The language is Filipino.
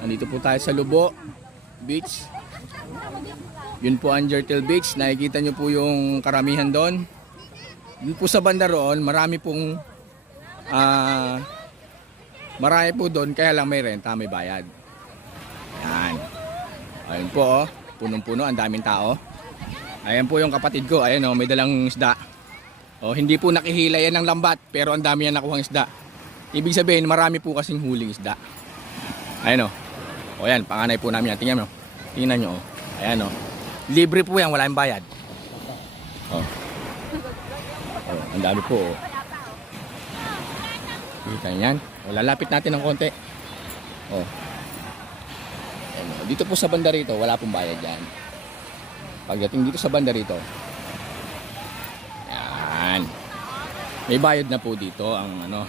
Nandito po tayo sa Lubo Beach. Yun po ang Jertel Beach. Nakikita nyo po yung karamihan doon. Yun po sa banda roon, marami pong marami po doon, kaya lang may renta, may bayad. Yan. Ayun po, oh. Punong-puno, ang daming tao. Ayan po yung kapatid ko, ayan oh, may dalang isda. Oh, hindi po nakihila yan ng lambat, pero ang dami yan nakuhang isda. Ibig sabihin, marami po kasing huling isda. Ayan oh. O yan, panganay po namin yan. Tingnan mo. Tingnan nyo oh. Ayan oh. Libre po yan, wala yung bayad. Oh. Oh, ang dami po oh. Kita yan. O, lalapit natin ng konti. Oh. Ayan, oh. Dito po sa banda rito, wala pong bayad yan. Pagdating dito sa banda rito, yan. May bayad na po dito ang ano,